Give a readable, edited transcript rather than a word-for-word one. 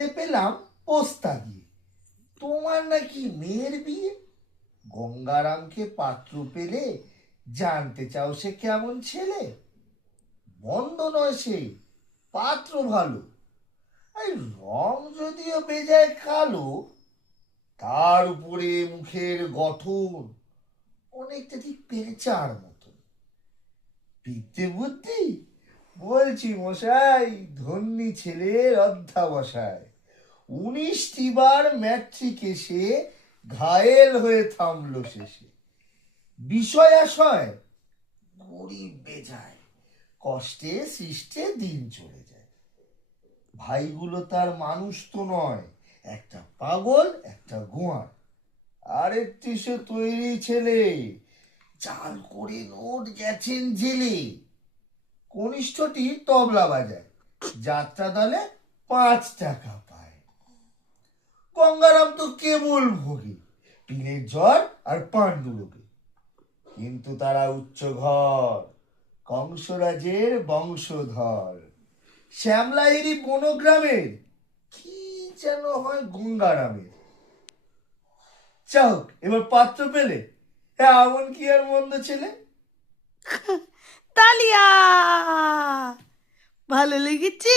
পেলাম পোস্তা দিয়ে তোমার নাকি মেয়ের বিয়ে। গঙ্গারামকে পাত্র পেলে জানতে চাও সে কেমন ছেলে। মন্দ নয় সে, পাত্র ভালো। এই রং যদিও বেজায় কালো, তার উপরে মুখের গঠন অনেকটা ঠিক পেঁচার মতন। বিদ্যে বুদ্ধি বলছি মশাই, ধন্যী ছেলের অধ্যাবসায়। 19টি বার ম্যাট্রিক এসে ঘায়েল হয়ে থামলো শেষে। বিষয় আশয় গরিব বেজায়, কষ্টে সৃষ্টে দিন চলে যায়। ভাইগুলো তার মানুষ তো নয়, একটা পাগল একটা গোয়ার। আরেকটি সে তৈরি ছেলে, চাল করে নোট গেছেন জেলে। কনিষ্ঠটি তবলা বাজায়, যাত্রা দলে 5 টাকা পায়। গঙ্গারাম তো কেবল ভোগে পিনের জ্বর আর পাণ্ডুরোগে। কিন্তু তারা উচ্চ ঘর, কংসরাজের বংশধর। শ্যামলাহিরি বনগ্রামের কি যেন হয় গঙ্গারামের। চাওক এবার পাত্র পেলে, হ্যাঁ আমন কি আর মন্দ ছেলে। তালিয়া! ভালো লেগেছে?